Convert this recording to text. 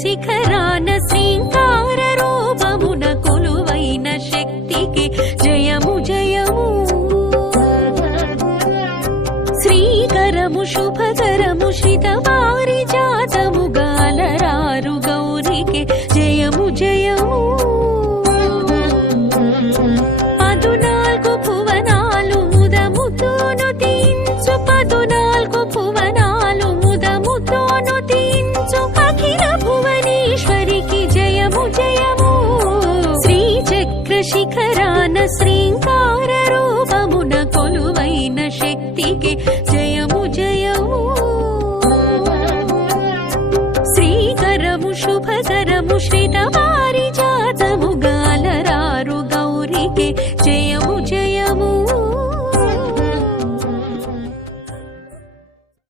శిఖరాన శ్రీంకార రూపమున కొలువైన శక్తికి జయము జయము. శ్రీకరము శుభకరము శ్రితపారిజాతము గాలరారు గౌరికి జయము జయము. 14 భువనాలు ముదముతోను తీంచు 14 భువనాలు ముదముతోను తీంచు అఖిల భువనేశ్వరికి జయము జయము. శ్రీచక్ర శిఖరాన శ్రీంకార రూపమున కొలువైన శక్తికి జయము జయము. శ్రీకరము శుభకరము శ్రితపా